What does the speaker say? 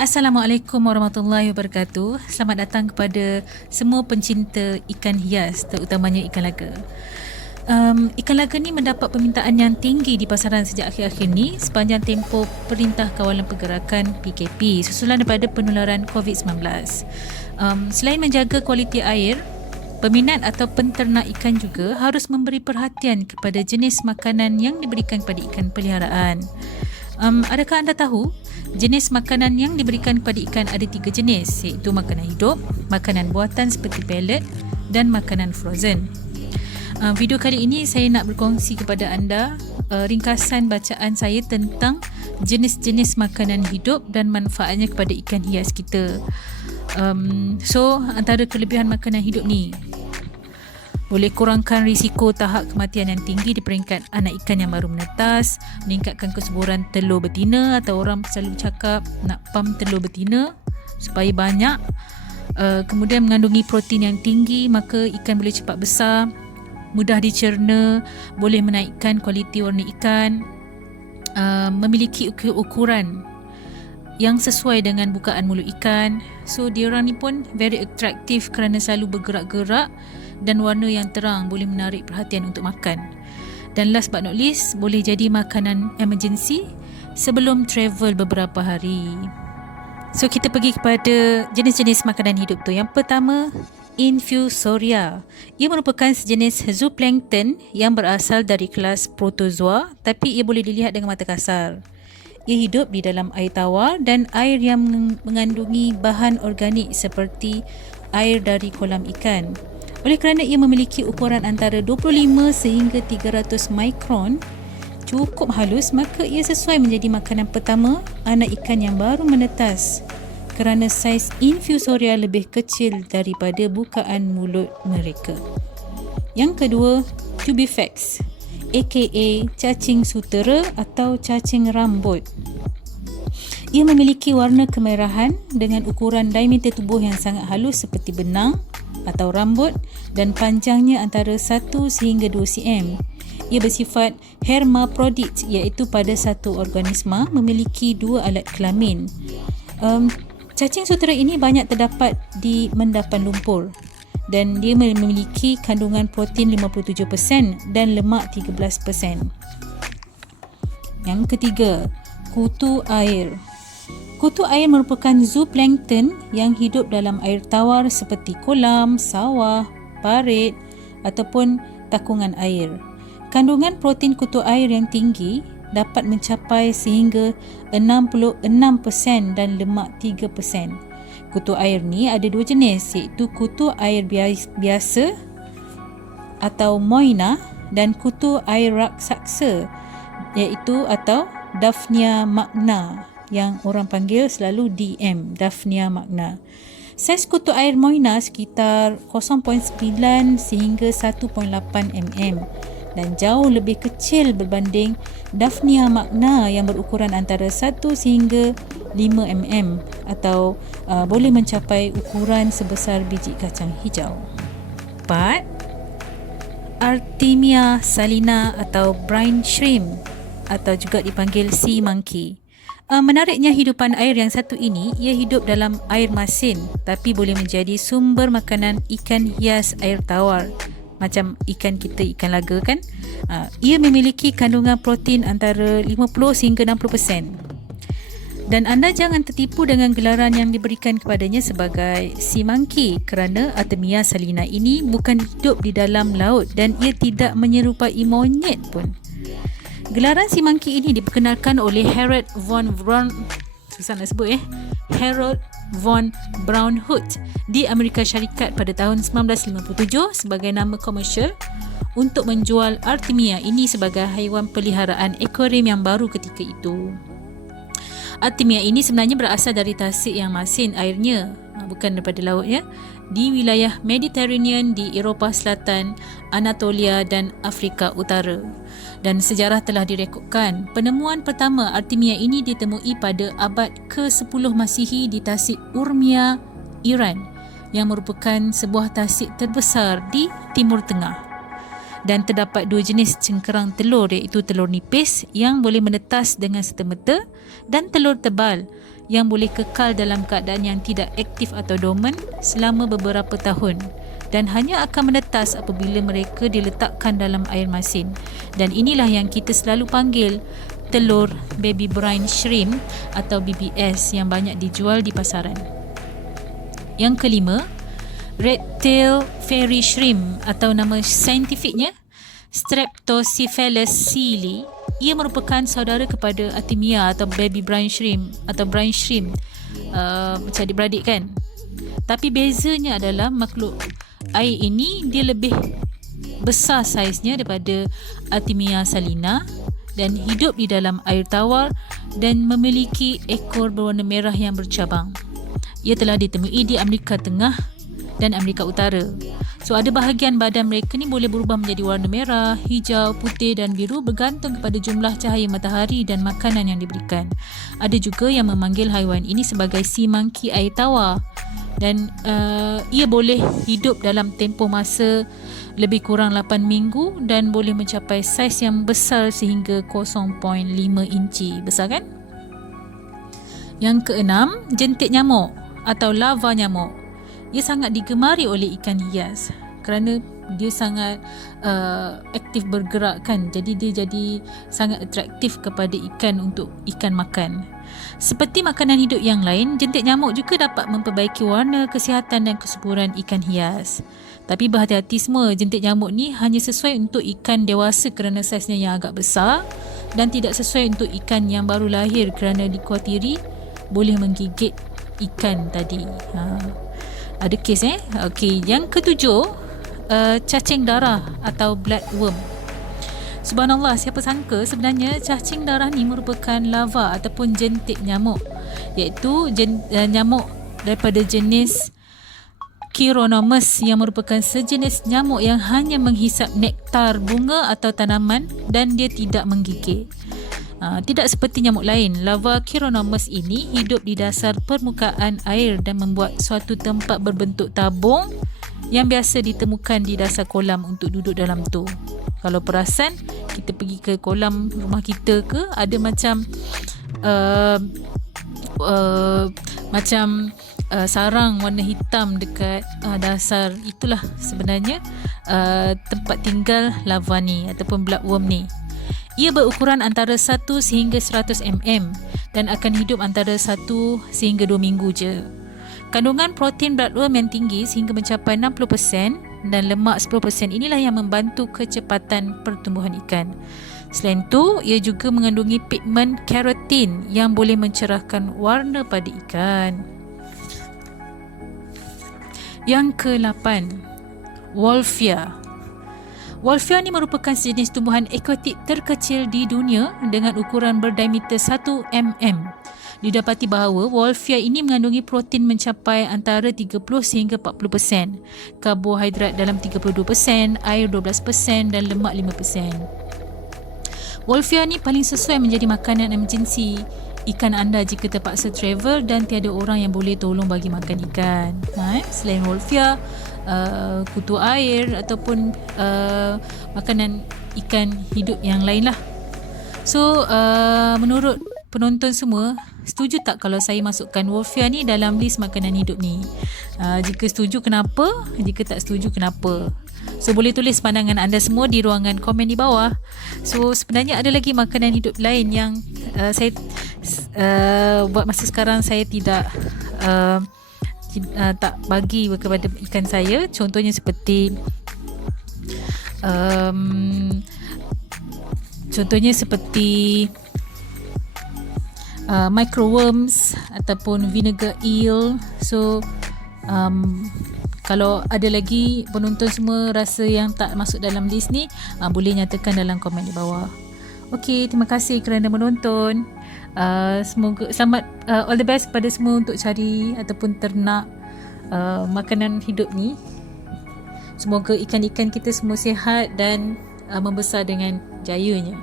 Assalamualaikum warahmatullahi wabarakatuh. Selamat datang kepada semua pencinta ikan hias, terutamanya ikan laga. Ikan laga ni mendapat permintaan yang tinggi di pasaran sejak akhir-akhir ni sepanjang tempoh Perintah Kawalan Pergerakan PKP susulan daripada penularan COVID-19. Selain menjaga kualiti air, peminat atau penternak ikan juga harus memberi perhatian kepada jenis makanan yang diberikan kepada ikan peliharaan. Adakah anda tahu jenis makanan yang diberikan kepada ikan ada 3 jenis, iaitu makanan hidup, makanan buatan seperti pellet dan makanan frozen. Video kali ini saya nak berkongsi kepada anda ringkasan bacaan saya tentang jenis-jenis makanan hidup dan manfaatnya kepada ikan hias kita. Antara kelebihan makanan hidup ni, boleh kurangkan risiko tahap kematian yang tinggi di peringkat anak ikan yang baru menetas, meningkatkan kesuburan telur betina, atau orang selalu cakap nak pam telur betina supaya banyak. Kemudian mengandungi protein yang tinggi, maka ikan boleh cepat besar, mudah dicerna, boleh menaikkan kualiti warna ikan, memiliki ukuran yang sesuai dengan bukaan mulut ikan. So diorang ni pun very attractive kerana selalu bergerak-gerak dan warna yang terang, boleh menarik perhatian untuk makan. Dan last but not least, boleh jadi makanan emergency sebelum travel beberapa hari. So kita pergi kepada jenis-jenis makanan hidup tu. Yang pertama, Infusoria. Ia merupakan sejenis zooplankton yang berasal dari kelas protozoa, tapi ia boleh dilihat dengan mata kasar. Ia hidup di dalam air tawar dan air yang mengandungi bahan organik seperti air dari kolam ikan. Oleh kerana ia memiliki ukuran antara 25 sehingga 300 mikron, cukup halus, maka ia sesuai menjadi makanan pertama anak ikan yang baru menetas kerana saiz Infusoria lebih kecil daripada bukaan mulut mereka. Yang kedua, Tubifax, aka cacing sutera atau cacing rambut. Ia memiliki warna kemerahan dengan ukuran diameter tubuh yang sangat halus seperti benang atau rambut dan panjangnya antara 1 sehingga 2 cm. Ia bersifat hermaprodit, iaitu pada satu organisma memiliki 2 alat kelamin. Cacing sutera ini banyak terdapat di mendapan lumpur dan dia memiliki kandungan protein 57% dan lemak 13%. Yang ketiga, kutu air. Kutu air merupakan zooplankton yang hidup dalam air tawar seperti kolam, sawah, parit ataupun takungan air. Kandungan protein kutu air yang tinggi dapat mencapai sehingga 66% dan lemak 3%. Kutu air ni ada 2 jenis, iaitu kutu air biasa atau moina dan kutu air raksasa, iaitu atau Daphnia magna, yang orang panggil selalu DM, Daphnia magna. Saiz kutu air moina sekitar 0.9 sehingga 1.8 mm dan jauh lebih kecil berbanding Daphnia magna yang berukuran antara 1 sehingga 5 mm atau boleh mencapai ukuran sebesar biji kacang hijau. 4. Artemia salina atau brine shrimp atau juga dipanggil sea monkey. Menariknya hidupan air yang satu ini, ia hidup dalam air masin tapi boleh menjadi sumber makanan ikan hias air tawar macam ikan kita, ikan laga kan. Ia memiliki kandungan protein antara 50 hingga 60%. Dan anda jangan tertipu dengan gelaran yang diberikan kepadanya sebagai sea monkey kerana Artemia salina ini bukan hidup di dalam laut dan ia tidak menyerupai monyet pun. Gelaran sea monkey ini diperkenalkan oleh Harold von Braunhut di Amerika Syarikat pada tahun 1957 sebagai nama komersial untuk menjual Artemia ini sebagai haiwan peliharaan akuarium yang baru ketika itu. Artemia ini sebenarnya berasal dari tasik yang masin airnya, bukan daripada laut ya, di wilayah Mediterranean di Eropah Selatan, Anatolia dan Afrika Utara. Dan sejarah telah direkodkan penemuan pertama Artemia ini ditemui pada abad ke-10 Masihi di tasik Urmia, Iran, yang merupakan sebuah tasik terbesar di Timur Tengah. Dan terdapat 2 jenis cengkerang telur, iaitu telur nipis yang boleh menetas dengan serta-merta dan telur tebal yang boleh kekal dalam keadaan yang tidak aktif atau dormant selama beberapa tahun dan hanya akan menetas apabila mereka diletakkan dalam air masin. Dan inilah yang kita selalu panggil telur baby brine shrimp atau BBS yang banyak dijual di pasaran. Yang kelima, red tail fairy shrimp atau nama saintifiknya Streptocephalus sealy. Ia merupakan saudara kepada Artemia atau baby brine shrimp atau brine shrimp, macam adik-beradik kan. Tapi bezanya adalah makhluk air ini dia lebih besar saiznya daripada Artemia salina dan hidup di dalam air tawar dan memiliki ekor berwarna merah yang bercabang. Ia telah ditemui di Amerika Tengah dan Amerika Utara. So ada bahagian badan mereka ni boleh berubah menjadi warna merah, hijau, putih dan biru bergantung kepada jumlah cahaya matahari dan makanan yang diberikan. Ada juga yang memanggil haiwan ini sebagai sea monkey air tawar dan ia boleh hidup dalam tempoh masa lebih kurang 8 minggu dan boleh mencapai saiz yang besar sehingga 0.5 inci. Besar kan? Yang keenam, jentik nyamuk atau lava nyamuk. Ia sangat digemari oleh ikan hias kerana dia sangat aktif bergerak kan. Jadi dia jadi sangat atraktif kepada ikan untuk ikan makan. Seperti makanan hidup yang lain, jentik nyamuk juga dapat memperbaiki warna, kesihatan dan kesuburan ikan hias. Tapi berhati-hati semua, jentik nyamuk ni hanya sesuai untuk ikan dewasa kerana saiznya yang agak besar dan tidak sesuai untuk ikan yang baru lahir kerana dikhawatiri boleh menggigit ikan tadi. Ada kes Okey, yang ketujuh, cacing darah atau bloodworm. Subhanallah, siapa sangka sebenarnya cacing darah ni merupakan larva ataupun jentik nyamuk, iaitu nyamuk daripada jenis Chironomus yang merupakan sejenis nyamuk yang hanya menghisap nektar bunga atau tanaman dan dia tidak menggigit. Tidak seperti nyamuk lain, larva Chironomus ini hidup di dasar permukaan air dan membuat suatu tempat berbentuk tabung yang biasa ditemukan di dasar kolam untuk duduk dalam tu. Kalau perasan, kita pergi ke kolam rumah kita ke, ada macam sarang warna hitam dekat dasar. Itulah sebenarnya tempat tinggal larva ni ataupun bloodworm ni. Ia berukuran antara 1 sehingga 100 mm dan akan hidup antara 1 sehingga 2 minggu je. Kandungan protein bloodworm yang tinggi sehingga mencapai 60% dan lemak 10% inilah yang membantu kecepatan pertumbuhan ikan. Selain itu, ia juga mengandungi pigmen keratin yang boleh mencerahkan warna pada ikan. Yang ke-8, Wolffia. Wolffia ni merupakan sejenis tumbuhan akuatik terkecil di dunia dengan ukuran berdiameter 1 mm. Didapati bahawa Wolffia ini mengandungi protein mencapai antara 30 sehingga 40%, karbohidrat dalam 32%, air 12% dan lemak 5%. Wolffia ni paling sesuai menjadi makanan emergency ikan anda jika terpaksa travel dan tiada orang yang boleh tolong bagi makan ikan. Selain Wolffia, kutu air ataupun makanan ikan hidup yang lain lah. So menurut penonton semua, setuju tak kalau saya masukkan Wolffia ni dalam list makanan hidup ni? Jika setuju, kenapa? Jika tak setuju, kenapa? So boleh tulis pandangan anda semua di ruangan komen di bawah. So sebenarnya ada lagi makanan hidup lain yang saya buat masa sekarang saya tidak tak bagi kepada ikan saya. Contohnya seperti microworms ataupun vinegar eel. So kalau ada lagi penonton semua rasa yang tak masuk dalam list ni, boleh nyatakan dalam komen di bawah. Okey, terima kasih kerana menonton. Semoga selamat, all the best kepada semua untuk cari ataupun ternak makanan hidup ni. Semoga ikan-ikan kita semua sihat dan membesar dengan jayanya.